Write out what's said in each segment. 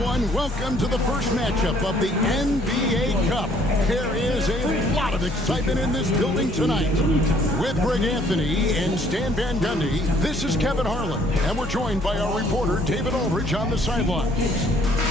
everyone. Welcome to the first matchup of the NBA Cup. There is a lot of excitement in this building tonight. With Greg Anthony and Stan Van Gundy, this is Kevin Harlan, and we're joined by our reporter David Aldridge on the sidelines.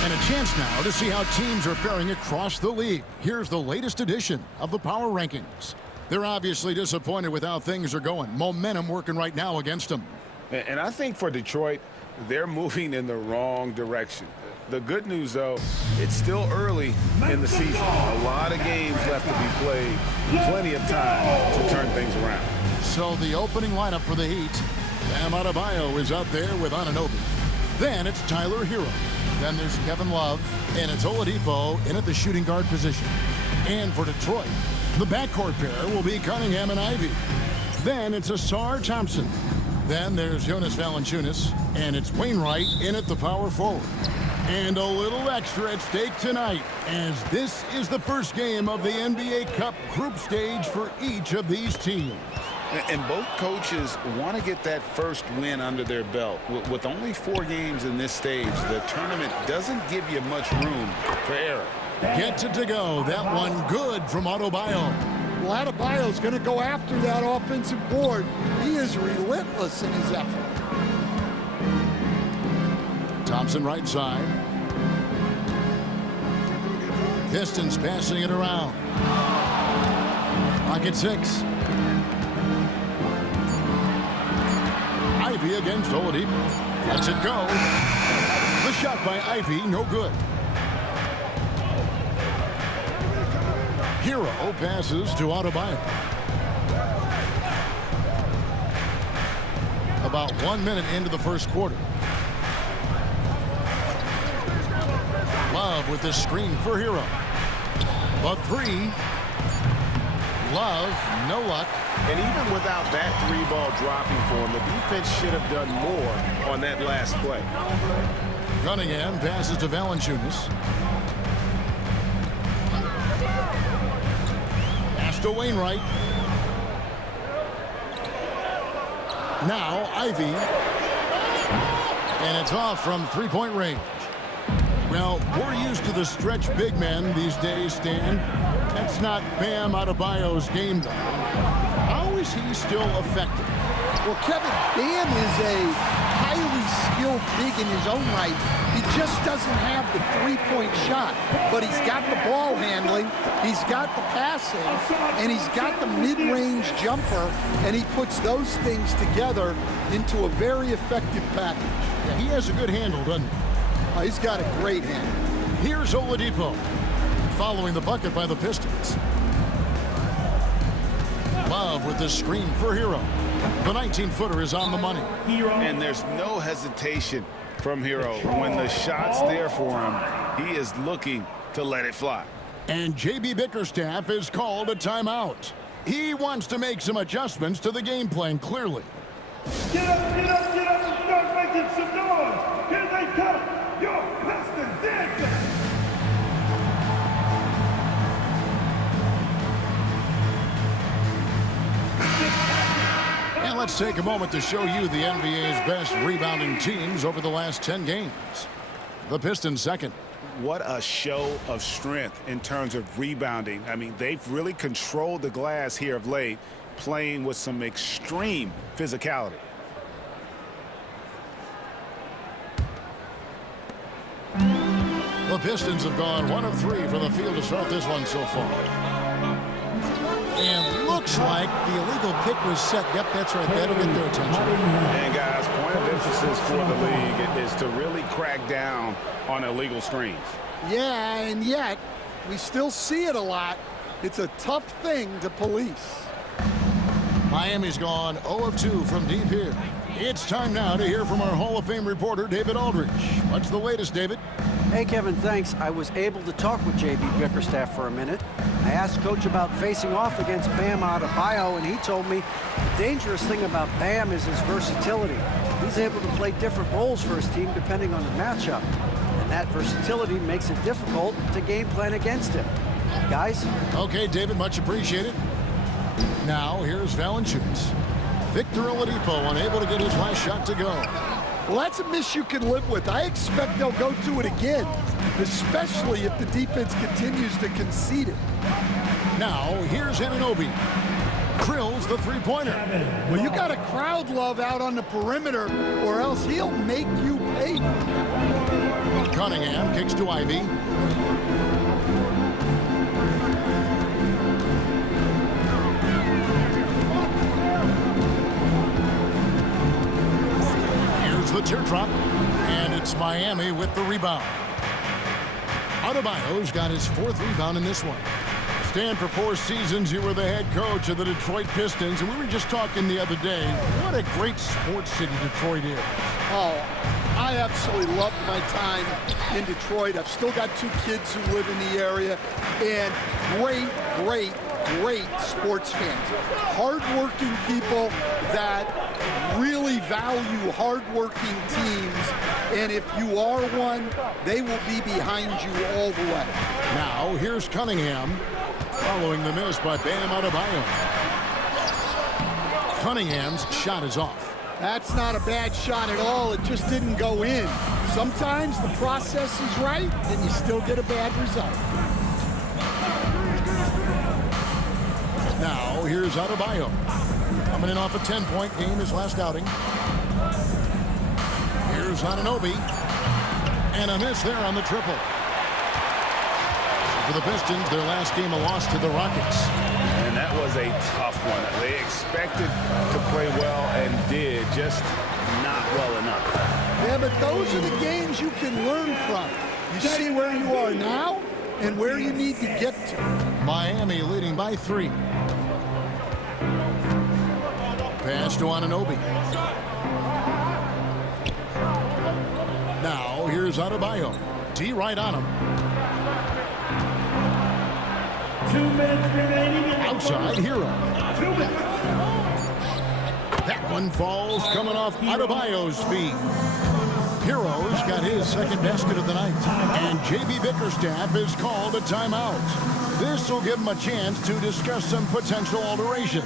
And a chance now to see how teams are faring across the league. Here's the latest edition of the Power Rankings. They're obviously disappointed with how things are going. Momentum working right now against them. And I think for Detroit, they're moving in the wrong direction. The good news, though, it's still early in the season. A lot of games left to be played. Plenty of time to turn things around. So the opening lineup for the Heat. Bam Adebayo is out there with Anunoby. Then it's Tyler Hero. Then there's Kevin Love. And it's Oladipo in at the shooting guard position. And for Detroit, the backcourt pair will be Cunningham and Ivy. Then it's Ausar Thompson. Then there's Jonas Valanciunas, and it's Wainwright in at the power forward. And a little extra at stake tonight, as this is the first game of the NBA Cup group stage for each of these teams. And both coaches want to get that first win under their belt. With only 4 games in this stage, the tournament doesn't give you much room for error. Gets it to go. That one good from Adebayo. Well, Adebayo's going to go after that offensive board. He is relentless in his effort. Thompson right side. Pistons passing it around. Clock at 6. Ivy against Oladipo. Lets it go. The shot by Ivy, no good. Hero passes to Adebayo. About 1 minute into the first quarter. Love with the screen for Hero. The 3. Love, no luck. And even without that 3-ball dropping for him, the defense should have done more on that last play. Cunningham passes to Valanciunas. To Wainwright. Now Ivy. And it's off from three-point range. Well, we're used to the stretch big men these days, Stan. That's not Bam Adebayo's game, though. How is he still effective? Well, Kevin, Bam is a highly skilled big in his own right. He just doesn't have the three-point shot, but he's got the ball handling, he's got the passing, and he's got the mid-range jumper, and he puts those things together into a very effective package. Yeah, he has a good handle, doesn't he? He's got a great handle. Here's Oladipo, following the bucket by the Pistons. Love with the screen for Hero. The 19-footer is on the money. And there's no hesitation from Hero. When the shot's there for him, he is looking to let it fly. And J.B. Bickerstaff has called a timeout. He wants to make some adjustments to the game plan, clearly. Get up, get up, get up, and start making some noise. Here they come, your Pistons dancing. And let's take a moment to show you the NBA's best rebounding teams over the last 10 games. The Pistons second. What a show of strength in terms of rebounding. I mean, they've really controlled the glass here of late, playing with some extreme physicality. The Pistons have gone 1 of 3 from the field to start this one so far. And looks like the illegal pick was set. Yep, that's right. That'll get their attention. And guys, point of emphasis for the league is to really crack down on illegal screens. Yeah, and yet we still see it a lot. It's a tough thing to police. Miami's gone 0 of 2 from deep here. It's time now to hear from our Hall of Fame reporter, David Aldridge. What's the latest, David? Hey, Kevin, thanks. I was able to talk with J.B. Bickerstaff for a minute. I asked Coach about facing off against Bam Adebayo, and he told me the dangerous thing about Bam is his versatility. He's able to play different roles for his team depending on the matchup. And that versatility makes it difficult to game plan against him. Guys? Okay, David, much appreciated. Now, here's Valanciunas. Victor Oladipo unable to get his last shot to go. Well, that's a miss you can live with. I expect they'll go to it again, especially if the defense continues to concede it. Now, here's Anunoby. Drills the three-pointer. Well, you got to crowd love out on the perimeter, or else he'll make you pay. Cunningham kicks to Ivy. Here's the teardrop, and it's Miami with the rebound. Adebayo's got his 4th rebound in this one. Stan, for 4 seasons, you were the head coach of the Detroit Pistons, and we were just talking the other day, what a great sports city Detroit is. Oh, I absolutely loved my time in Detroit. I've still got 2 kids who live in the area, and great sports fans. Hard-working people that really value hard-working teams, and if you are one, they will be behind you all the way. Now, here's Cunningham. Following the miss by Bam Adebayo. Cunningham's shot is off. That's not a bad shot at all. It just didn't go in. Sometimes the process is right, and you still get a bad result. Now, here's Adebayo. Coming in off a 10-point game, his last outing. Here's Anunoby. And a miss there on the triple. For the Pistons, their last game, a loss to the Rockets. And that was a tough one. They expected to play well and did, just not well enough. Yeah, but those are the games you can learn from. You see where you are now and where you need to get to. Miami leading by 3. Pass to Anunoby. Now, here's Adebayo. D right on him. 2 minutes remaining. Outside, Hero. 2 minutes. That one falls coming off Adebayo's feet. Hero's got his 2nd basket of the night. And J.B. Bickerstaff is called a timeout. This will give him a chance to discuss some potential alterations.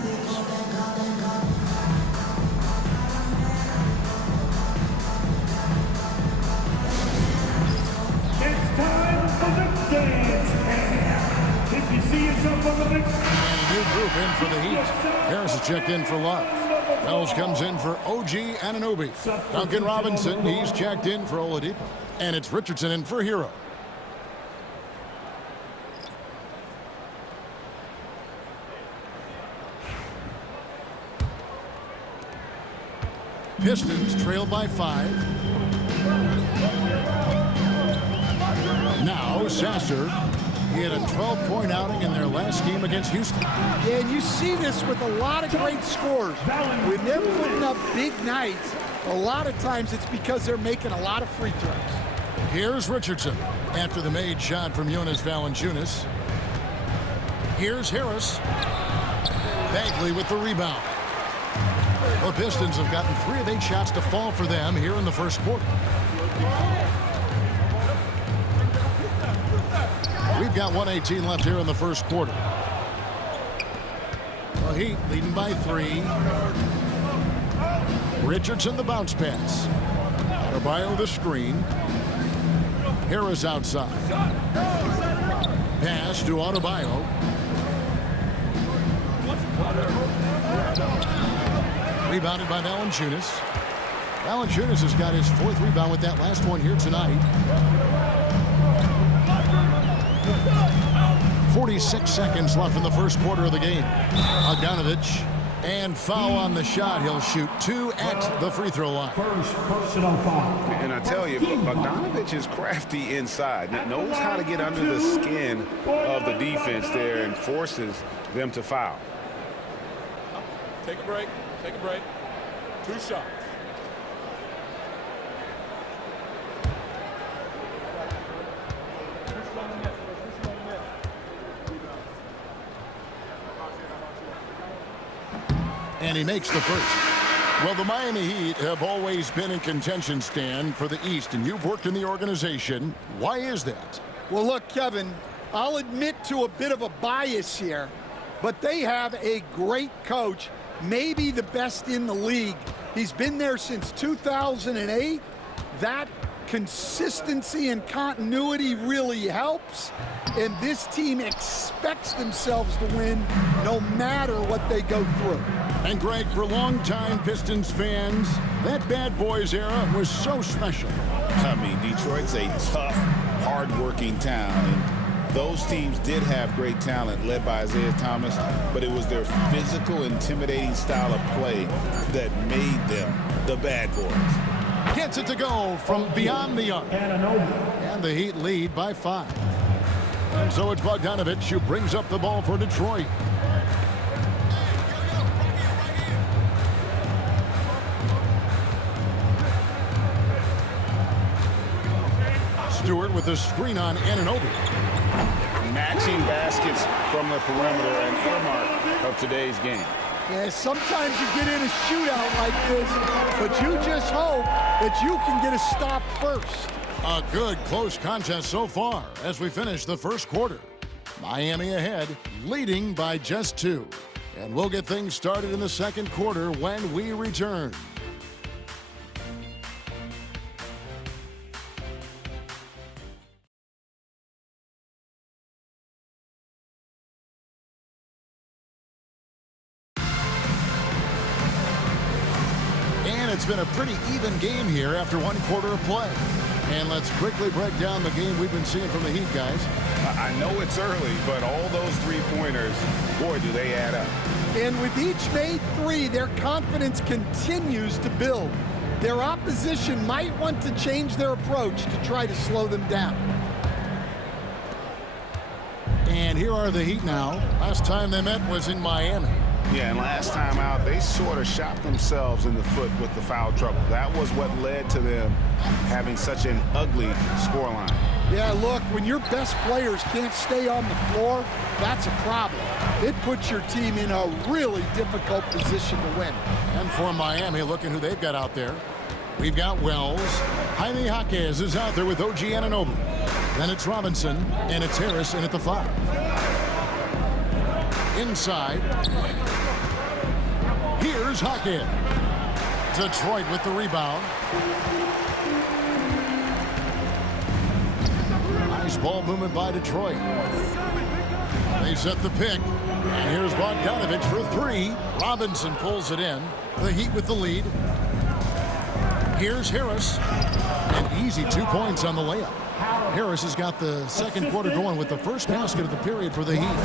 It's time for the dance camp. If you see yourself on the mix. And a new group in for the Heat. Harris is checked in for Love. Wells comes in for OG Anunoby. Duncan Robinson, he's checked in for Oladipo. And it's Richardson in for Hero. Pistons trail by 5. Now Sasser. He had a 12-point outing in their last game against Houston. Yeah, and you see this with a lot of great scores. When they're putting up big nights, a lot of times it's because they're making a lot of free throws. Here's Richardson after the made shot from Jonas Valanciunas. Here's Harris. Bagley with the rebound. The Pistons have gotten 3 of 8 shots to fall for them here in the first quarter. We've got 1:18 left here in the first quarter. The Heat leading by 3. Richardson the bounce pass. Adebayo the screen. Harris outside. Pass to Adebayo. Rebounded by Valanciunas. Valanciunas has got his 4th rebound with that last one here tonight. 46 seconds left in the first quarter of the game. Bogdanovich, and foul on the shot. He'll shoot 2 at the free throw line. First personal foul. And I tell you, Bogdanovich is crafty inside. Knows how to get under the skin of the defense there and forces them to foul. Take a break. Take a break. 2 shots. And he makes the first. Well, the Miami Heat have always been in contention, Stan, for the East, and you've worked in the organization. Why is that? Well, look, Kevin, I'll admit to a bit of a bias here, but they have a great coach, maybe the best in the league, He's been there since 2008. That consistency and continuity really helps, and this team expects themselves to win no matter what they go through. And Greg, for longtime Pistons fans, that Bad Boys era was so special. I mean, Detroit's a tough, hard-working town, and those teams did have great talent led by Isaiah Thomas, but it was their physical, intimidating style of play that made them the Bad Boys. Gets it to go from beyond the arc. And the Heat lead by 5. And so it's Bogdanovic who brings up the ball for Detroit. Stewart with a screen on Anunoby. Matching baskets from the perimeter, an earmark of today's game. Yeah, sometimes you get in a shootout like this, but you just hope that you can get a stop first. A good close contest so far as we finish the first quarter. Miami ahead, leading by just 2. And we'll get things started in the second quarter when we return. It's been a pretty even game here after 1 quarter of play. And let's quickly break down the game we've been seeing from the Heat, guys. I know it's early, but all those three-pointers, boy, do they add up. And with each made 3, their confidence continues to build. Their opposition might want to change their approach to try to slow them down. And here are the Heat now. Last time they met was in Miami. Yeah, and last time out, they sort of shot themselves in the foot with the foul trouble. That was what led to them having such an ugly scoreline. Yeah, look, when your best players can't stay on the floor, that's a problem. It puts your team in a really difficult position to win. And for Miami, looking who they've got out there. We've got Wells. Jaime Jaquez is out there with OG Anunoby. Then it's Robinson, and it's Harris in at the 5. Inside. Here's Jaquez. Detroit with the rebound. Nice ball movement by Detroit. They set the pick. And here's Bogdanovic for 3. Robinson pulls it in. The Heat with the lead. Here's Harris. An easy 2 points on the layup. Harris has got the second quarter going with the first basket of the period for the Heat.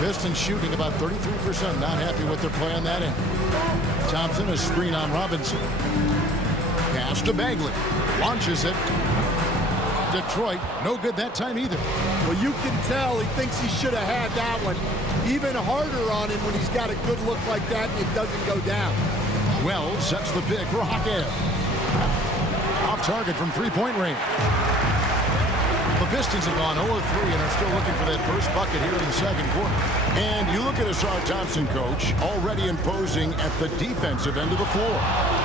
Pistons shooting about 33%. Not happy with their play on that end. Thompson, a screen on Robinson. Pass to Bagley. Launches it. Detroit, no good that time either. Well, you can tell he thinks he should have had that one. Even harder on him when he's got a good look like that and it doesn't go down. Wells sets the pick for Jaquez. Off target from three-point range. The Pistons have gone 0-3 and are still looking for that first bucket here in the second quarter. And you look at Ausar Thompson, coach, already imposing at the defensive end of the floor.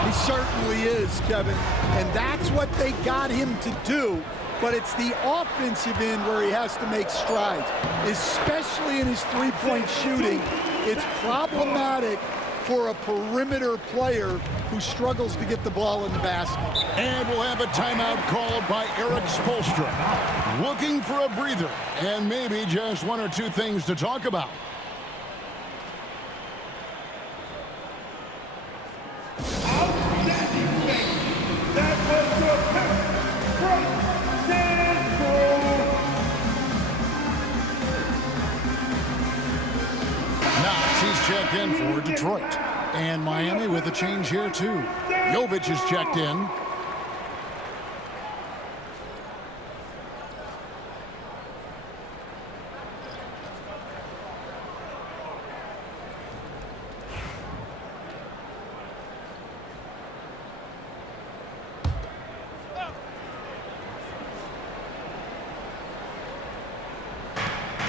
He certainly is, Kevin. And that's what they got him to do. But it's the offensive end where he has to make strides, especially in his three-point shooting. It's problematic for a perimeter player who struggles to get the ball in the basket. And we'll have a timeout called by Erik Spoelstra. Looking for a breather and maybe just 1 or 2 things to talk about. Outstanding play. That was your pick from Knox, he's checked in for Detroit. And Miami with a change here, too. Jovic is checked in.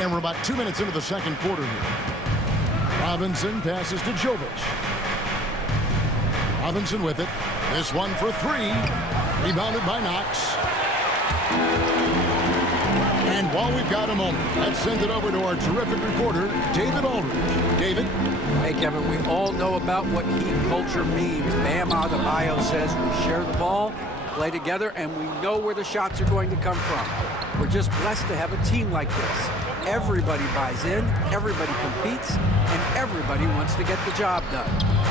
And we're about 2 minutes into the second quarter here. Robinson passes to Jovic. Robinson with it. This one for 3. Rebounded by Knox. And while we've got a moment, let's send it over to our terrific reporter, David Aldridge. David? Hey, Kevin, we all know about what Heat culture means. Bam Adebayo says we share the ball, play together, and we know where the shots are going to come from. We're just blessed to have a team like this. Everybody buys in, everybody competes, and everybody wants to get the job done.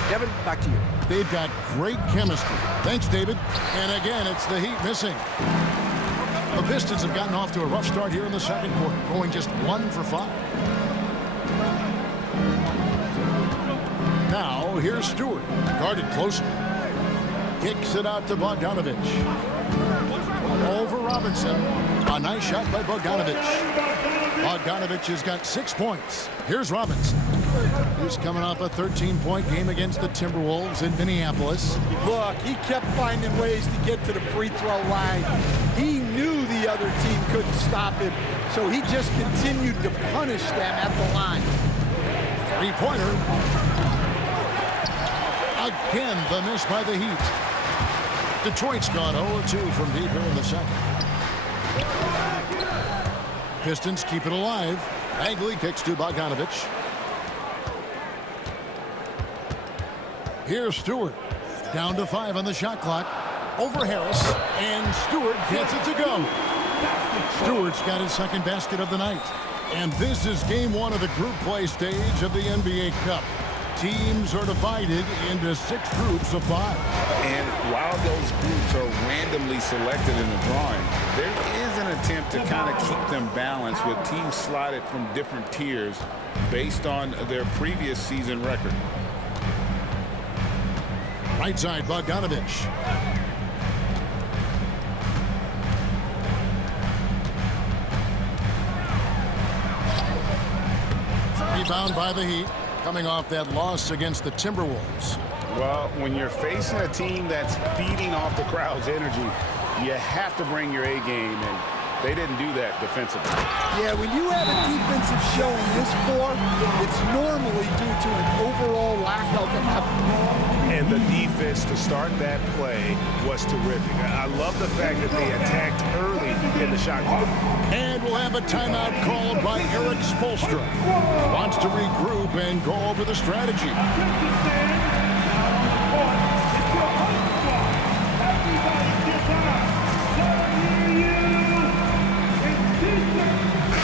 Kevin, back to you. They've got great chemistry. Thanks, David. And again, it's the Heat missing. The Pistons have gotten off to a rough start here in the second quarter, going just 1 for 5. Now, here's Stewart, guarded closely. Kicks it out to Bogdanovich. Over Robinson. A nice shot by Bogdanovich. Bogdanovich has got 6 points. Here's Robinson, who's coming off a 13-point game against the Timberwolves in Minneapolis. Look, he kept finding ways to get to the free throw line. He knew the other team couldn't stop him, so he just continued to punish them at the line. Three-pointer. Again, the miss by the Heat. Detroit's gone 0-2 from deep here in the second. Pistons keep it alive. Bagley kicks to Bogdanovich. Here's Stewart. Down to 5 on the shot clock. Over Harris. And Stewart gets it to go. Stewart's got his second basket of the night. And this is game 1 of the group play stage of the NBA Cup. Teams are divided into 6 groups of 5. And while those groups are randomly selected in the drawing, there is an attempt to kind of keep them balanced with teams slotted from different tiers based on their previous season record. Right side, Bogdanovich. Rebound by the Heat, coming off that loss against the Timberwolves. Well, when you're facing a team that's feeding off the crowd's energy, you have to bring your A game, and they didn't do that defensively. Yeah, when you have a defensive showing this poor, it's normally due to an overall lack of effort. And the defense to start that play was terrific. I love the fact that they attacked early in the shot clock. And we'll have a timeout called by Eric Spoelstra. Wants to regroup and go over the strategy.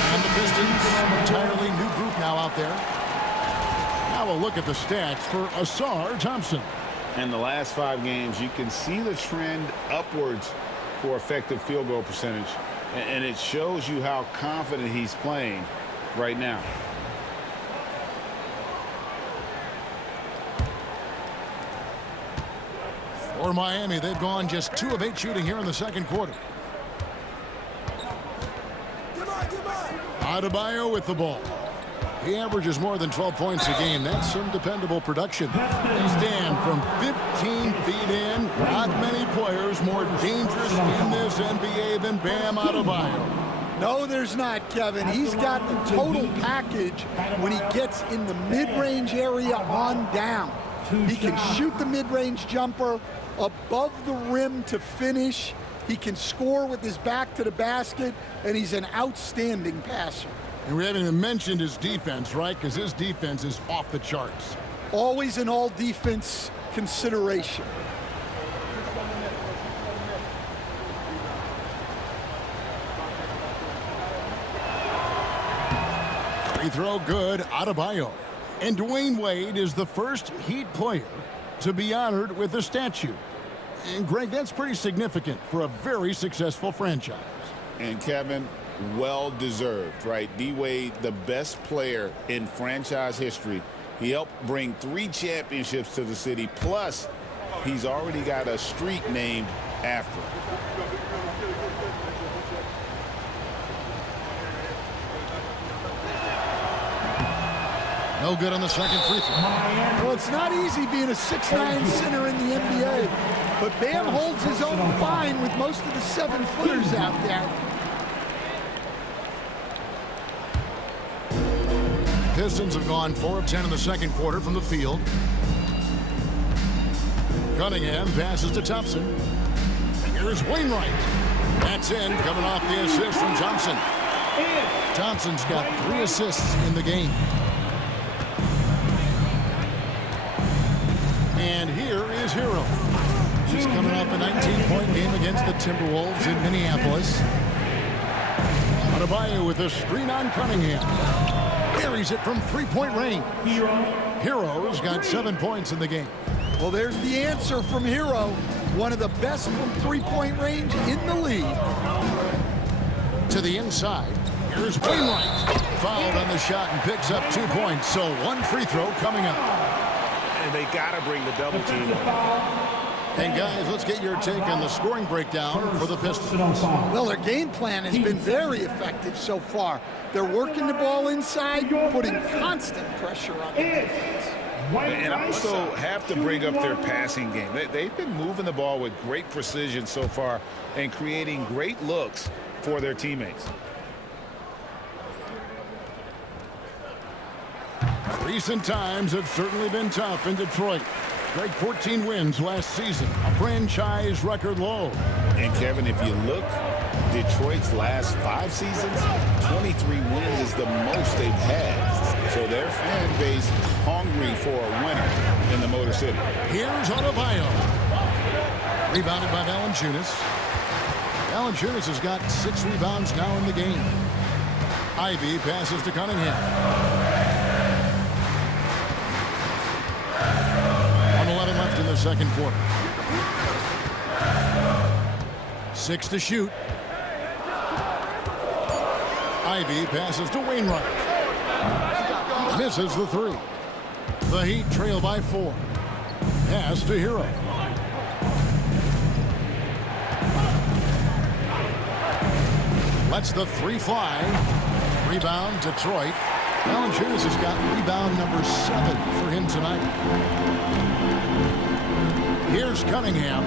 And the Pistons, entirely new group now out there. Now a look at the stats for Ausar Thompson. In the last 5 games, you can see the trend upwards for effective field goal percentage. And it shows you how confident he's playing right now. For Miami, they've gone just 2 of 8 shooting here in the second quarter. Adebayo with the ball. He averages more than 12 points a game. That's some dependable production. They stand from 15 feet in. Not many players more dangerous in this NBA than Bam Adebayo. No, there's not, Kevin. He's got the total package when he gets in the mid-range area on down. He can shoot the mid-range jumper above the rim to finish. He can score with his back to the basket, and he's an outstanding passer. And we haven't even mentioned his defense, right? Because his defense is off the charts. Always an all-defense consideration. Free throw good, Adebayo. And Dwayne Wade is the first Heat player to be honored with a statue. And Greg, that's pretty significant for a very successful franchise. And Kevin, well deserved, right? D-Wade, the best player in franchise history. He helped bring 3 championships to the city. Plus, he's already got a street named after him. No good on the second free throw. Well, it's not easy being a 6'9" center in the NBA, but Bam holds his own fine with most of the 7-footers out there. Pistons have gone 4 of 10 in the second quarter from the field. Cunningham passes to Thompson. Here's Wainwright. That's in, coming off the assist from Johnson. Thompson's got 3 assists in the game. And here is Hero. He's coming off a 19-point game against the Timberwolves in Minneapolis. Adebayo with a screen on Cunningham. Carries it from 3-point range. Hero's got 7 points in the game. Well, there's the answer from Hero. One of the best from 3-point range in the league. To the inside. Here's Wainwright. Fouled on the shot and picks up 2 points. So 1 free throw coming up. And they got to bring the double team. And guys, let's get your take on the scoring breakdown for the Pistons. Well, their game plan has been very effective so far. They're working the ball inside, putting constant pressure on the defense. And I also have to bring up their passing game. They've been moving the ball with great precision so far and creating great looks for their teammates. Recent times have certainly been tough in Detroit. Great 14 wins last season, a franchise record low. And Kevin, if you look, Detroit's last 5 seasons, 23 wins is the most they've had. So their fan base hungry for a winner in the Motor City. Here's Adebayo. Rebounded by Valanciunas. Valanciunas has got 6 rebounds now in the game. Ivy passes to Cunningham. 1:11 left in the second quarter. 6 to shoot. Ivy passes to Wainwright. Misses the 3. The Heat trail by 4. Pass to Hero. Lets the 3 fly. Rebound, Detroit. Valanciunas has got rebound number 7 for him tonight. Here's Cunningham.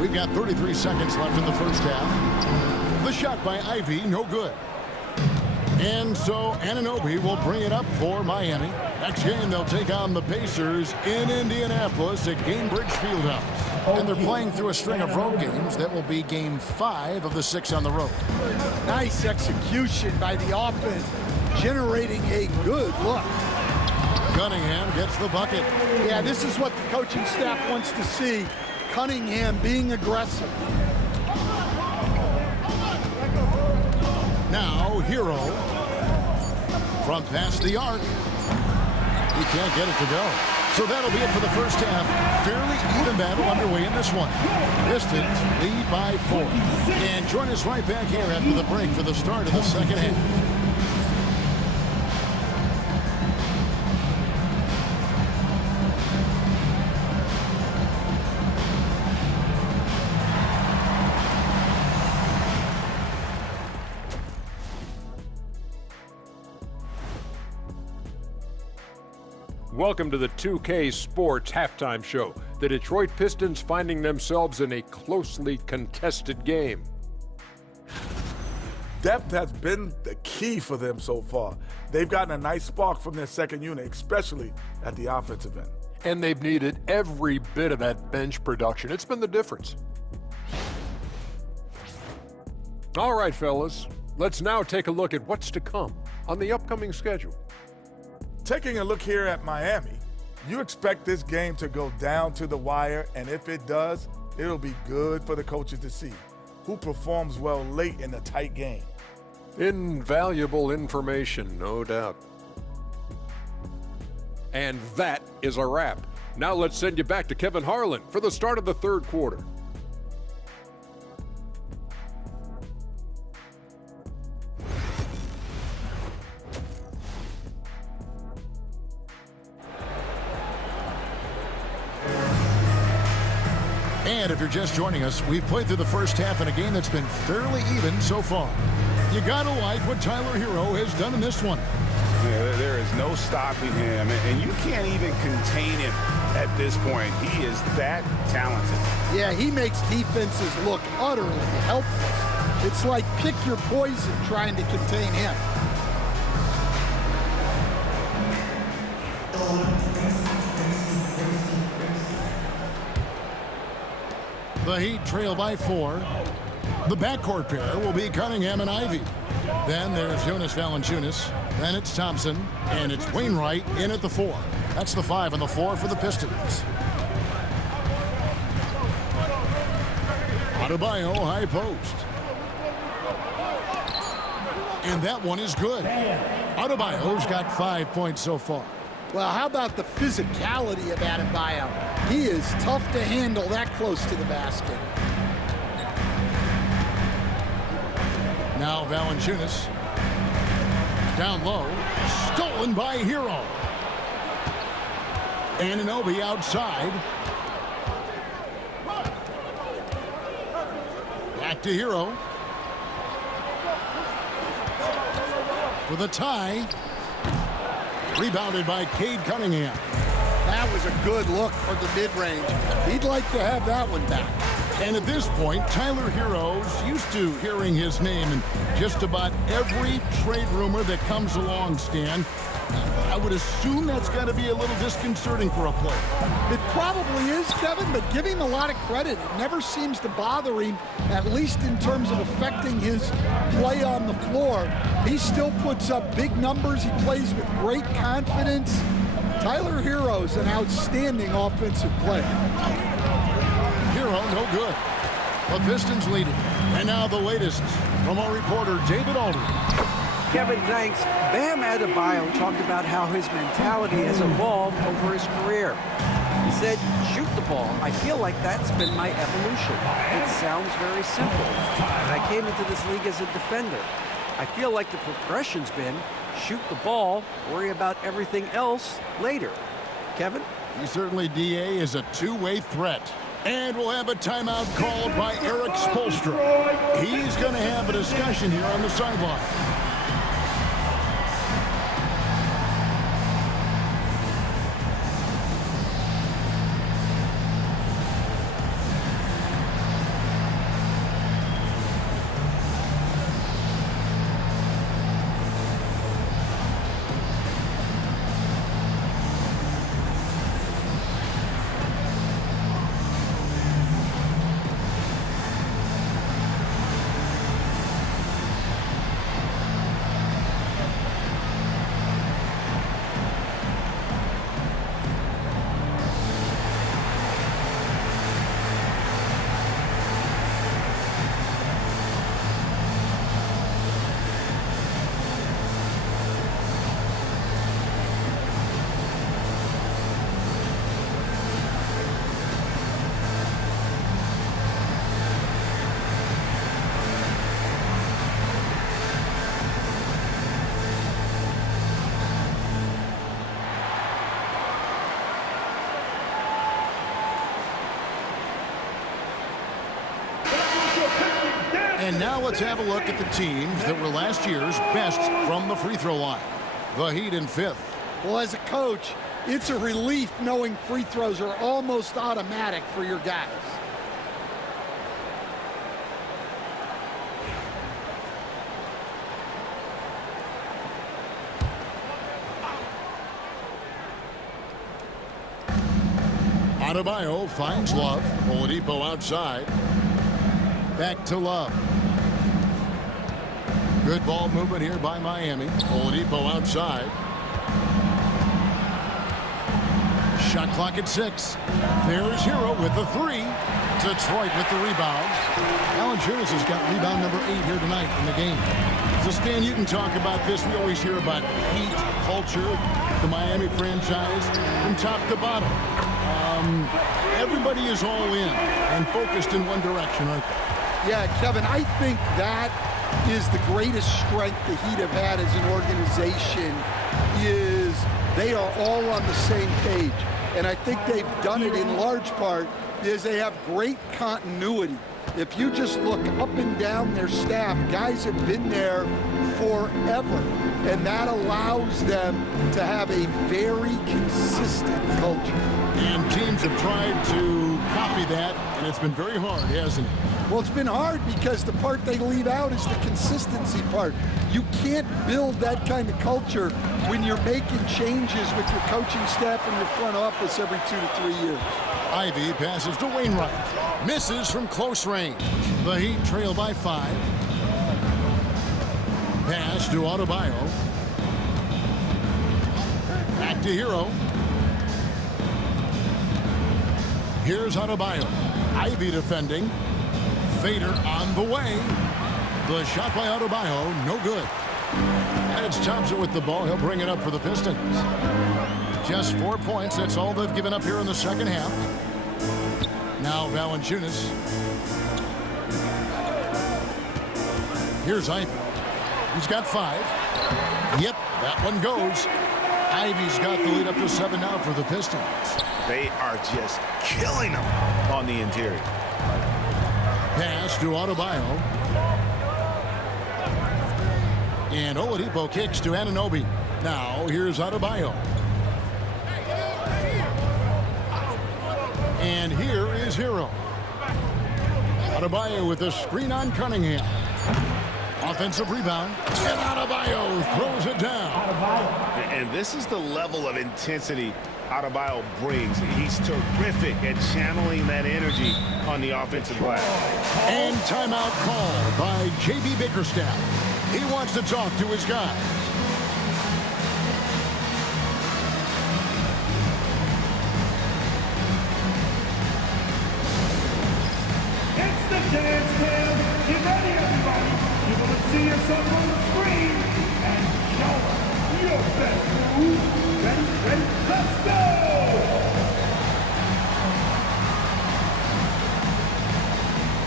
We've got 33 seconds left in the first half. The shot by Ivy, no good. And so Anunoby will bring it up for Miami. Next game, they'll take on the Pacers in Indianapolis at Gainbridge Fieldhouse. And they're playing through a string of road games. That will be game 5 of the 6 on the road. Nice execution by the offense, generating a good look. Cunningham gets the bucket. Yeah, this is what the coaching staff wants to see. Cunningham being aggressive. Now, Hero from past the arc. He can't get it to go. So that'll be it for the first half. Fairly even battle underway in this one. Pistons lead by 4. And join us right back here after the break for the start of the second half. Welcome to the 2K Sports Halftime Show. The Detroit Pistons finding themselves in a closely contested game. Depth has been the key for them so far. They've gotten a nice spark from their second unit, especially at the offensive end. And they've needed every bit of that bench production. It's been the difference. All right, fellas, let's now take a look at what's to come on the upcoming schedule. Taking a look here at Miami, you expect this game to go down to the wire, and if it does, it'll be good for the coaches to see who performs well late in a tight game. Invaluable information, no doubt. And that is a wrap. Now let's send you back to Kevin Harlan for the start of the third quarter. And if you're just joining us, we've played through the first half in a game that's been fairly even so far. You gotta like what Tyler Hero has done in this one. Yeah, there is no stopping him, and you can't even contain him at this point. He is that talented. Yeah, he makes defenses look utterly helpless. It's like pick your poison trying to contain him. The Heat trail by 4. The backcourt pair will be Cunningham and Ivey. Then there's Jonas Valanciunas. Then it's Thompson. And it's Wainwright in at the 4. That's the 5 and the 4 for the Pistons. Adebayo, high post. And that one is good. Adebayo's got 5 points so far. Well, how about the physicality of Adebayo? He is tough to handle that close to the basket. Now Valanciunas. Down low. Stolen by Hero. Anunoby outside. Back to Hero. For the tie. Rebounded by Cade Cunningham. That was a good look for the mid-range. He'd like to have that one back. And at this point, Tyler Hero's used to hearing his name in just about every trade rumor that comes along, Stan. I would assume that's got to be a little disconcerting for a player. It probably is, Kevin, but give him a lot of credit. It never seems to bother him, at least in terms of affecting his play on the floor. He still puts up big numbers. He plays with great confidence. Tyler Hero's an outstanding offensive player. Hero, no good. The Pistons lead it. And now the latest from our reporter, David Aldridge. Kevin, thanks. Bam Adebayo talked about how his mentality has evolved over his career. He said, shoot the ball. I feel like that's been my evolution. It sounds very simple. But I came into this league as a defender. I feel like the progression's been shoot the ball, worry about everything else later. Kevin? He certainly, DA, is a two-way threat. And we'll have a timeout called by Eric Spoelstra. He's going to have a discussion here on the sideline. And now let's have a look at the teams that were last year's best from the free throw line. The Heat in 5th. Well, as a coach, it's a relief knowing free throws are almost automatic for your guys. Adebayo finds Love. Oladipo outside. Back to Love. Good ball movement here by Miami. Oladipo outside. Shot clock at 6. There's Hero with the 3. Detroit with the rebound. Valanciunas has got rebound number 8 here tonight in the game. So, Stan, you can talk about this. We always hear about Heat culture, the Miami franchise, from top to bottom. Everybody is all in and focused in one direction, aren't they? Yeah, Kevin, I think that is the greatest strength the Heat have had as an organization is they are all on the same page. And I think they've done it in large part is they have great continuity. If you just look up and down their staff, guys have been there forever. And that allows them to have a very consistent culture. And teams have tried to copy that, and it's been very hard, hasn't it? Well, it's been hard because the part they leave out is the consistency part. You can't build that kind of culture when you're making changes with your coaching staff and your front office every 2 to 3 years. Ivy passes to Wainwright. Misses from close range. The Heat trail by 5. Pass to Adebayo. Back to Hero. Here's Adebayo. Ivy defending. Fader on the way. The shot by Adebayo, no good. And it's Thompson with the ball. He'll bring it up for the Pistons. Just 4 points. That's all they've given up here in the second half. Now Valanciunas. Here's Ivy. He's got 5. Yep, that one goes. Ivy's got the lead up to 7 now for the Pistons. They are just killing them on the interior. Pass to Adebayo. And Oladipo kicks to Anunoby. Now here's Adebayo. And here is Hero. Adebayo with the screen on Cunningham. Offensive rebound. And Adebayo throws it down. And this is the level of intensity Adebayo brings. He's terrific at channeling that energy on the offensive glass. And timeout called by J.B. Bickerstaff. He wants to talk to his guys. It's the dance cam. Get ready, everybody. You're going to see yourself on the screen and show us your best move. Ready, let's go!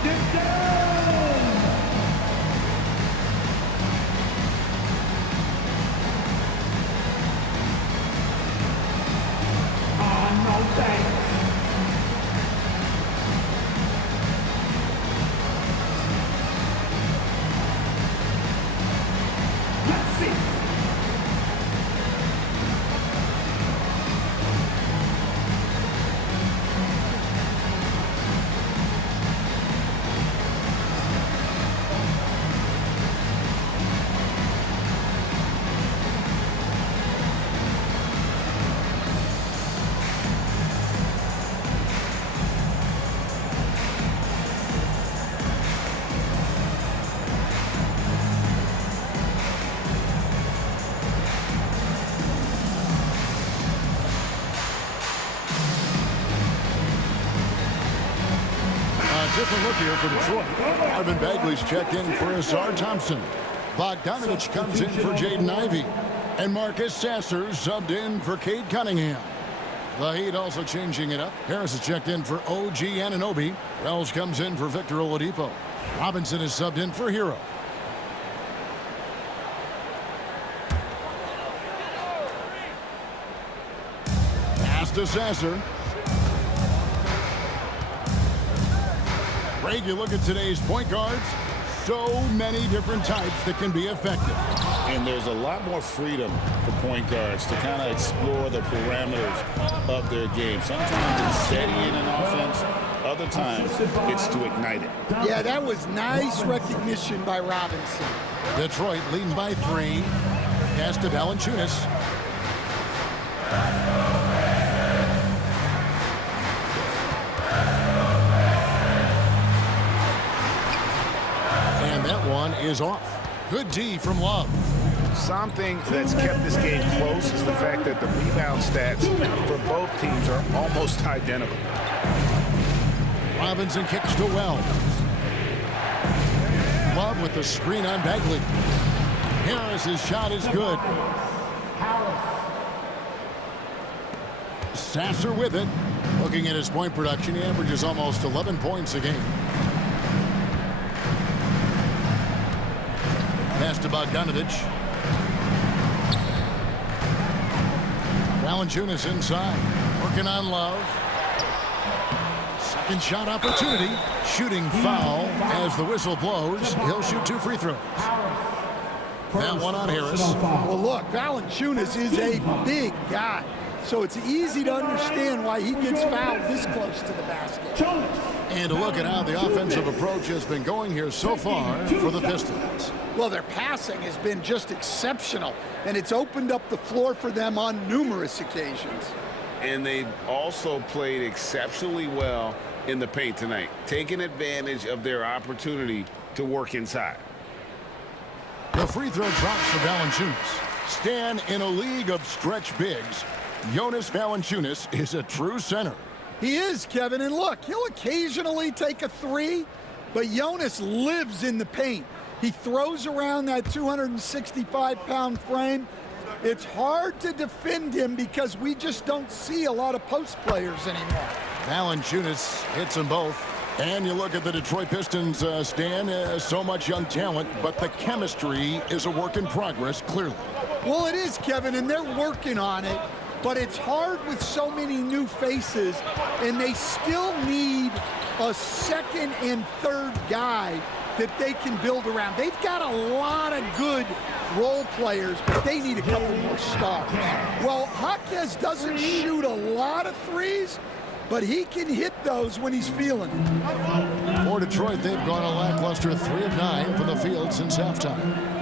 Get down! No thanks. Let's see. Different look here for Detroit. Marvin Bagley's checked in for Ausar Thompson. Bogdanovich comes in for Jaden Ivey. And Marcus Sasser subbed in for Cade Cunningham. The Heat also changing it up. Harris is checked in for OG Anunoby. Wells comes in for Victor Oladipo. Robinson is subbed in for Hero. Pass to Sasser. Greg, you look at today's point guards, so many different types that can be effective. And there's a lot more freedom for point guards to kind of explore the parameters of their game. Sometimes it's steadying an offense. Other times it's to ignite it. Yeah, that was nice recognition by Robinson. Detroit leading by 3. Pass to Valanciunas. That one is off. Good D from Love. Something that's kept this game close is the fact that the rebound stats for both teams are almost identical. Robinson kicks to Wells. Love with the screen on Bagley. Harris's shot is good. Sasser with it. Looking at his point production, he averages almost 11 points a game. Pass to Bogdanovich. Valanciunas inside. Working on Love. Second shot opportunity. Shooting foul as the whistle blows. He'll shoot 2 free throws. That one on Harris. Well, look, Valanciunas is a big guy. So it's easy to understand why he gets fouled this close to the basket. And to look at how the offensive approach has been going here so far for the Pistons. Well, their passing has been just exceptional, and it's opened up the floor for them on numerous occasions. And they've also played exceptionally well in the paint tonight, taking advantage of their opportunity to work inside. The free throw drops for Valanciunas. Stan, in a league of stretch bigs, Jonas Valanciunas is a true center. He is, Kevin, and look, he'll occasionally take a three, but Jonas lives in the paint. He throws around that 265-pound frame. It's hard to defend him because we just don't see a lot of post players anymore. Valanciunas hits them both. And you look at the Detroit Pistons, Stan, so much young talent, but the chemistry is a work in progress, clearly. Well, it is, Kevin, and they're working on it, but it's hard with so many new faces, and they still need a second and third guy that they can build around. They've got a lot of good role players, but they need a couple more stars. Well, Jaquez doesn't shoot a lot of threes, but he can hit those when he's feeling it. For Detroit, they've gone a lackluster 3 of 9 from the field since halftime.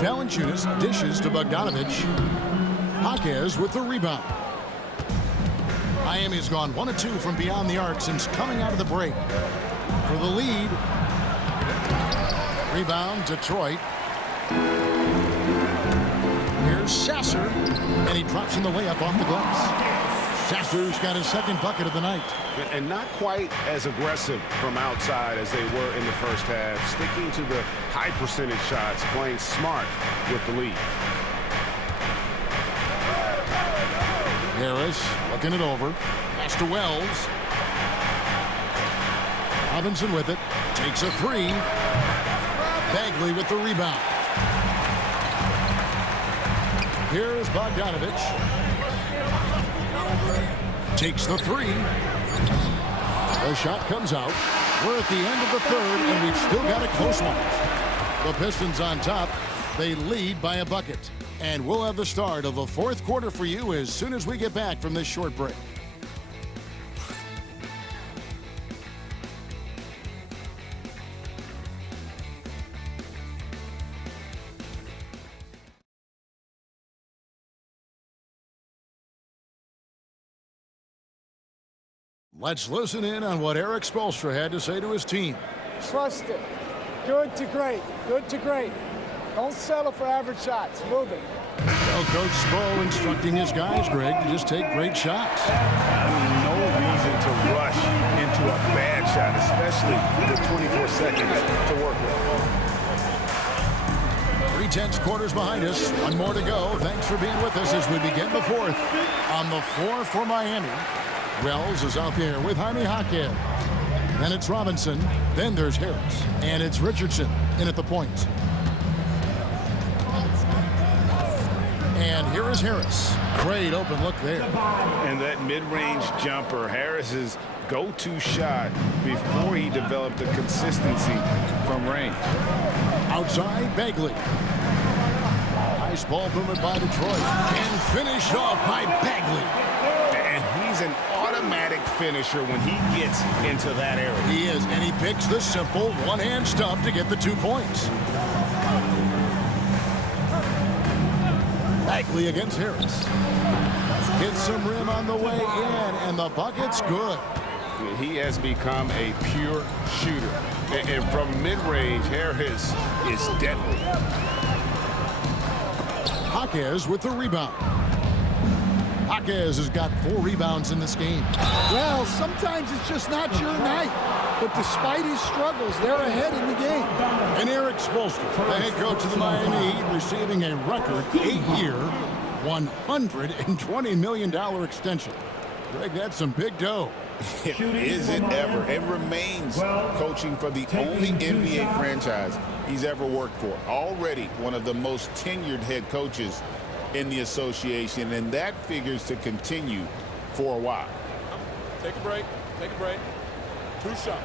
Valanciunas dishes to Bogdanovic. Jaquez with the rebound. Miami's gone 1 of 2 from beyond the arc since coming out of the break. For the lead. Rebound, Detroit. Here's Sasser, and he drops in the layup off the glass. Sasser's got his second bucket of the night. And not quite as aggressive from outside as they were in the first half, sticking to the high percentage shots, playing smart with the lead. Harris looking it over. Pass to Wells. Robinson with it. Takes a three. Bagley with the rebound. Here's Bogdanovic. Takes the three. The shot comes out. We're at the end of the third, and we've still got a close one. The Pistons on top. They lead by a bucket. And we'll have the start of the fourth quarter for you as soon as we get back from this short break. Let's listen in on what Erik Spoelstra had to say to his team. Trust it. Good to great. Good to great. Don't settle for average shots. Move it. Well, Coach Spo instructing his guys, Greg, to just take great shots. No reason to rush into a bad shot, especially with 24 seconds to work with. 3/10 quarters behind us. One more to go. Thanks for being with us as we begin the fourth. On the floor for Miami, Wells is out there with Jaime Jaquez. Then it's Robinson. Then there's Harris. And it's Richardson in at the point. And here is Harris. Great open look there. And that mid-range jumper, Harris's go-to shot before he developed the consistency from range. Outside, Bagley. Nice ball movement by Detroit. And finished off by Bagley. And he's an automatic finisher when he gets into that area. He is, and he picks the simple one-hand stuff to get the 2 points. Bagley against Harris. Hits some rim on the way in, and the bucket's good. He has become a pure shooter. And from mid-range, Harris is deadly. Jaquez with the rebound. Jaquez has got 4 rebounds in this game. Well, sometimes it's just not your night. But despite his struggles, they're ahead in the game. And Erik Spoelstra, the head coach of the Miami Heat, receiving a record 8-year, $120 million extension. Greg, that's some big dough. Is it ever? It remains coaching for the only NBA franchise he's ever worked for. Already one of the most tenured head coaches in the association, and that figures to continue for a while. Take a break. Take a break. 2 shots.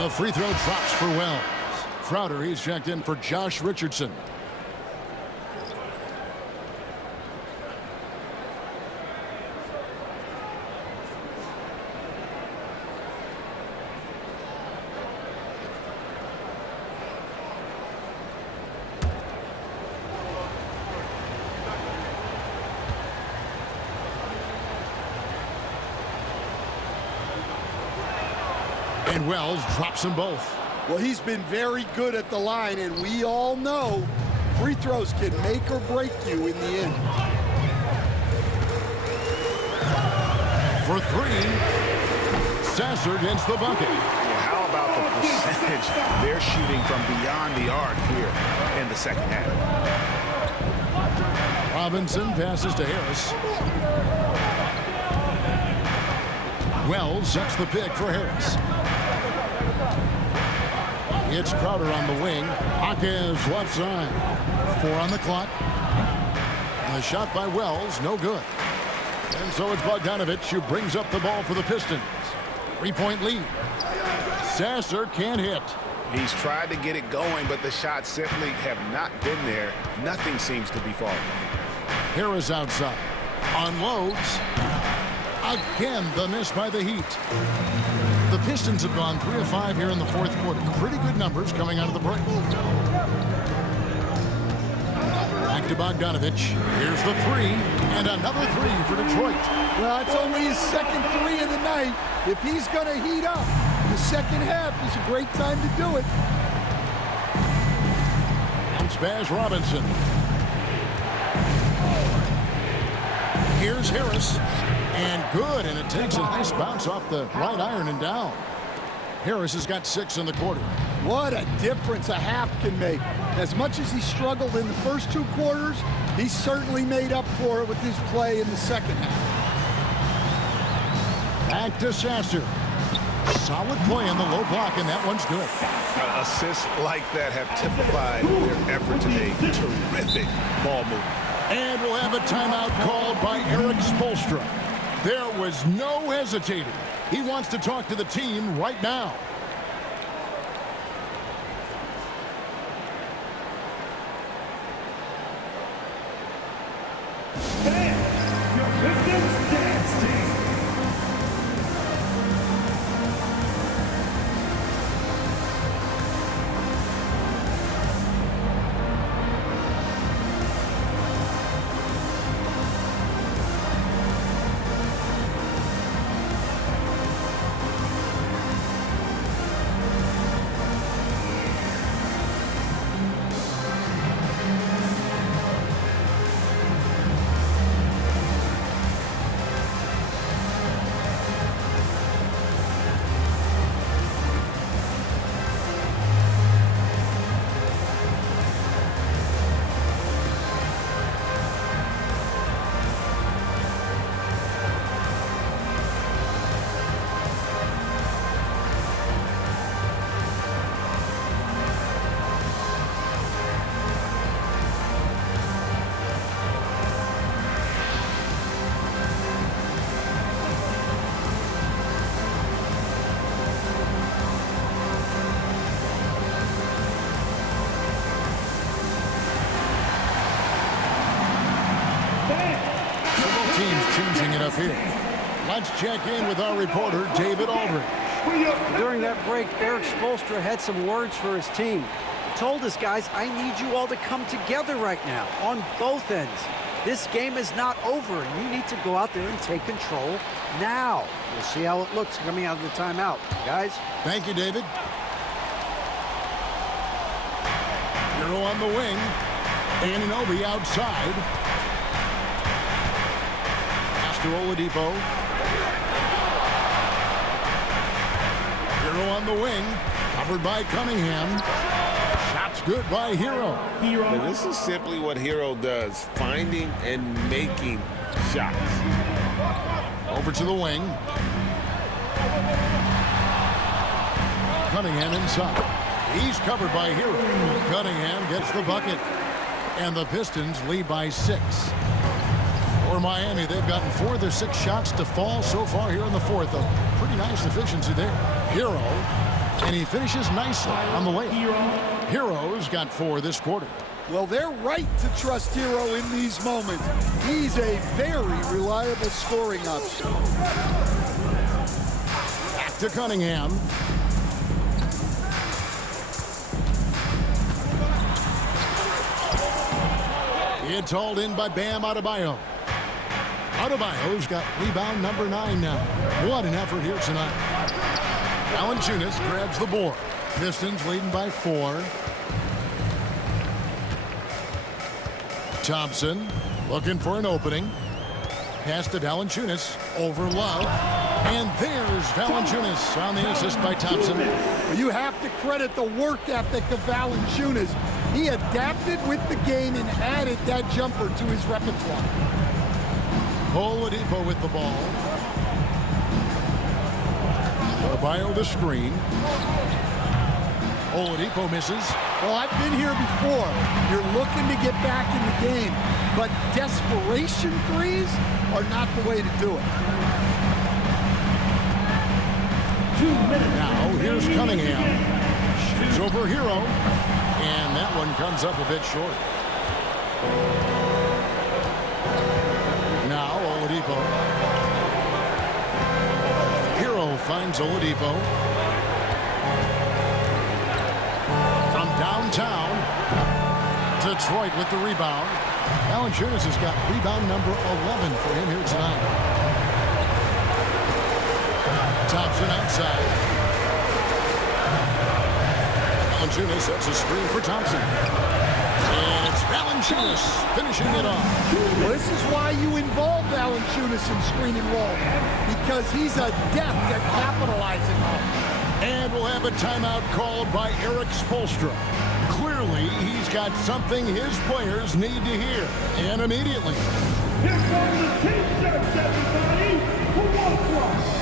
The free throw drops for Wells. Crowder, he's checked in for Josh Richardson. And Wells drops them both. Well, he's been very good at the line, and we all know free throws can make or break you in the end. For three, Sasser gets the bucket. Well, how about the percentage they're shooting from beyond the arc here in the second half? Robinson passes to Harris. Wells sets the pick for Harris. It's Crowder on the wing. Jaquez left side. 4 on the clock. The shot by Wells, no good. And so it's Bogdanovich who brings up the ball for the Pistons. 3-point lead. Sasser can't hit. He's tried to get it going, but the shots simply have not been there. Nothing seems to be falling. Harris outside. Unloads. Again, the miss by the Heat. The Pistons have gone 3 of 5 here in the fourth quarter. Pretty good numbers coming out of the break. Back to Bogdanovich. Here's the three, and another three for Detroit. Well, it's only his second three of the night. If he's going to heat up, the second half is a great time to do it. Bounce pass Robinson. Here's Harris. And good, and it takes a nice bounce off the right iron and down. Harris has got 6 in the quarter. What a difference a half can make. As much as he struggled in the first 2 quarters, he certainly made up for it with his play in the second half. Back to Sasser. Solid play on the low block, and that one's good. Assists like that have typified their effort today. Terrific ball movement. And we'll have a timeout called by Erik Spoelstra. There was no hesitating. He wants to talk to the team right now. Fans, your Pistons dance team. Changing it up here. Let's check in with our reporter, David Aldridge. During that break, Erik Spoelstra had some words for his team. He told us, guys, I need you all to come together right now on both ends. This game is not over, and you need to go out there and take control now. We'll see how it looks coming out of the timeout. Guys? Thank you, David. Hero on the wing. Anunoby outside. To Oladipo. Hero on the wing. Covered by Cunningham. Shots good by Hero. Now, this is simply what Hero does. Finding and making shots. Over to the wing. Cunningham inside. He's covered by Hero. Cunningham gets the bucket. And the Pistons lead by 6. For Miami, they've gotten 4 of their 6 shots to fall so far here in the fourth. A pretty nice efficiency there. Hero And he finishes nicely on the layup. Hero's got 4 this quarter. Well, they're right to trust Hero in these moments. He's a very reliable scoring option. Back to Cunningham. It's hauled in by Bam Adebayo. Adebayo's got rebound number 9 now. What an effort here tonight. Valanciunas grabs the board. Pistons leading by 4. Thompson looking for an opening. Pass to Valanciunas over Love. And there's Valanciunas on the assist by Thompson. You have to credit the work ethic of Valanciunas. He adapted with the game and added that jumper to his repertoire. Oladipo with the ball. Adebayo the screen. Oladipo misses. Well, I've been here before. You're looking to get back in the game, but desperation threes are not the way to do it. 2 minutes. Now, here's Cunningham. Shoots over Hero. And that one comes up a bit short. Now, Oladipo. Hero finds Oladipo. From downtown, Detroit with the rebound. Valanciunas has got rebound number 11 for him here tonight. Thompson outside. Valanciunas sets a screen for Thompson. And it's Valanciunas finishing it off. Well, this is why you involve Valanciunas in screen and roll, because he's adept at capitalizing on it. And we'll have a timeout called by Eric Spoelstra. Clearly, he's got something his players need to hear, and immediately. Here comes the T-shirts, everybody. Who wants one?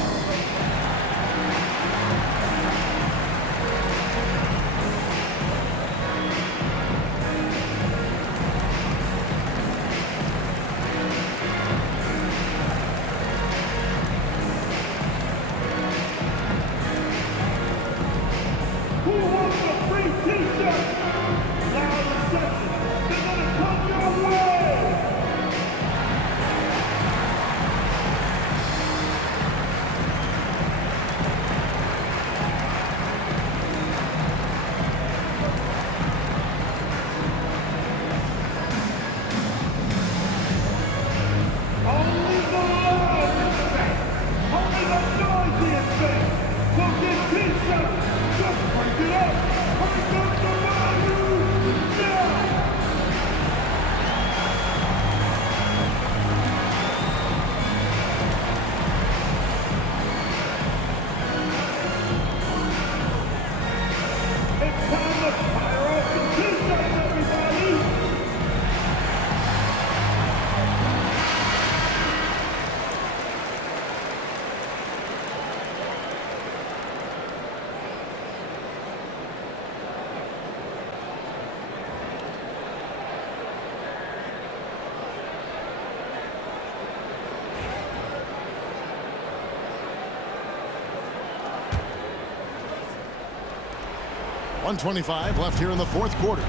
.125 left here in the fourth quarter.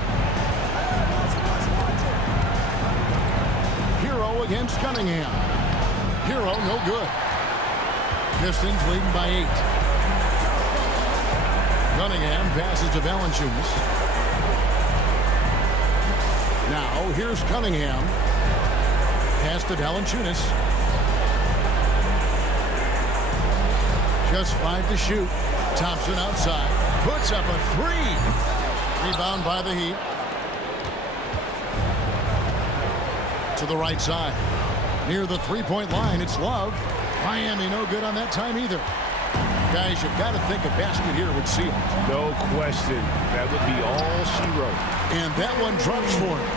Hero against Cunningham. Hero no good. Pistons leading by 8. Cunningham passes to Valanciunas. Now here's Cunningham. Pass to Valanciunas. Just 5 to shoot. Thompson outside. Puts up a 3. Rebound by the Heat. To the right side. Near the three-point line, it's Love. Miami no good on that time either. Guys, you've got to think a basket here would seal. No question. That would be all she wrote. And that one drops for him.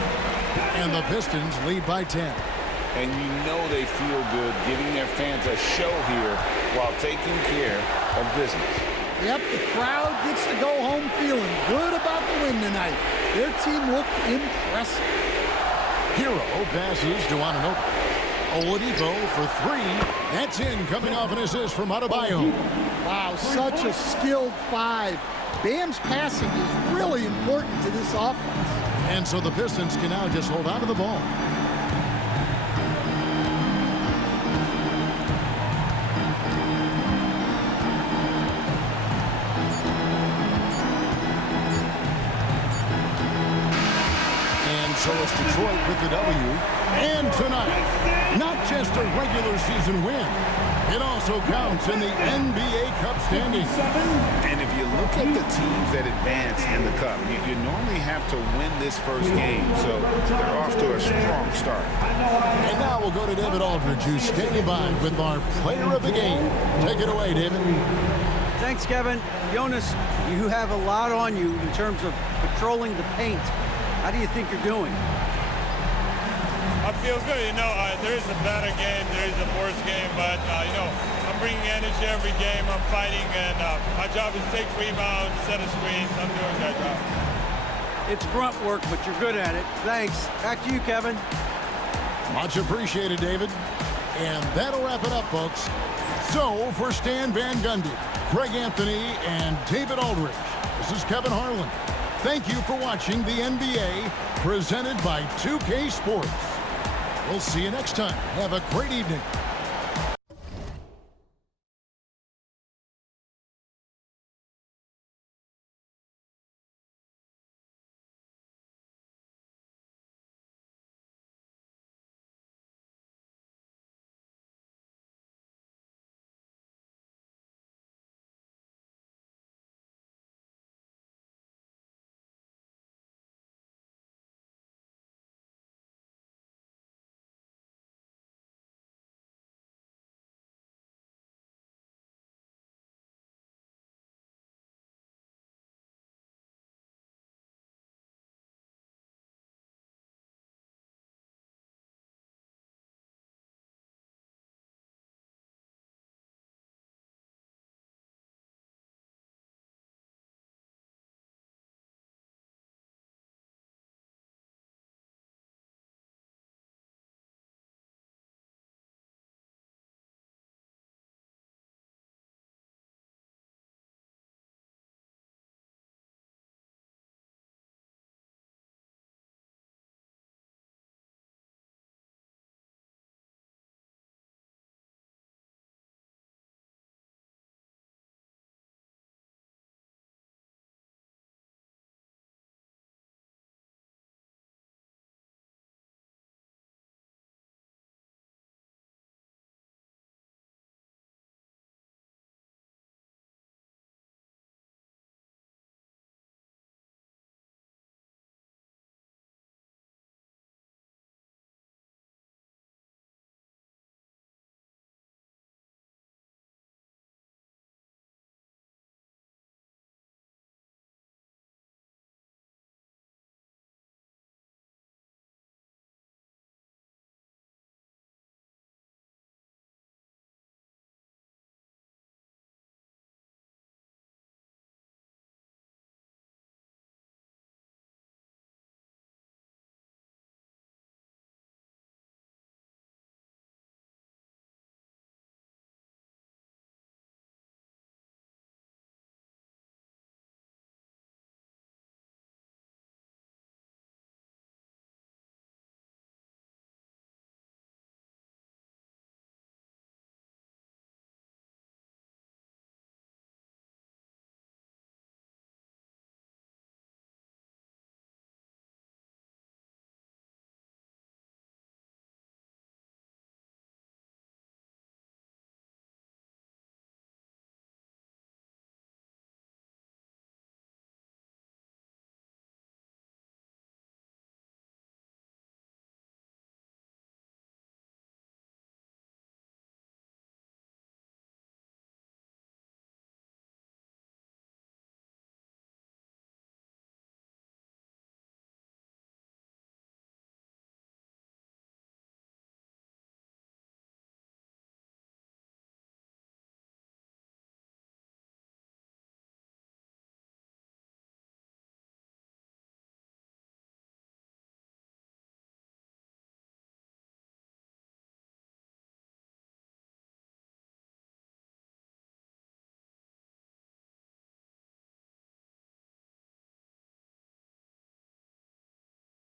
And the Pistons lead by 10. And you know they feel good giving their fans a show here while taking care of business. Yep, the crowd gets to go home feeling good about the win tonight. Their team looked impressive. Hero passes to Anunoby. Oladipo for three. That's in, coming off an assist from Adebayo. Wow, such a skilled five. Bam's passing is really important to this offense. And so the Pistons can now just hold on to the ball. So it's Detroit with the W. And tonight, not just a regular season win, it also counts in the NBA Cup standings. And if you look at the teams that advance in the Cup, you normally have to win this first game, so they're off to a strong start. And now we'll go to David Aldridge, who's standing by with our player of the game. Take it away, David. Thanks, Kevin. Jonas, you have a lot on you in terms of patrolling the paint. How do you think you're doing? I feel good. There is a better game, there is a worse game, but, I'm bringing energy every game. I'm fighting, and my job is to take rebounds, set a screens. I'm doing that job. It's grunt work, but you're good at it. Thanks. Back to you, Kevin. Much appreciated, David. And that'll wrap it up, folks. So, for Stan Van Gundy, Greg Anthony, and David Aldridge, this is Kevin Harlan. Thank you for watching the NBA, presented by 2K Sports. We'll see you next time. Have a great evening.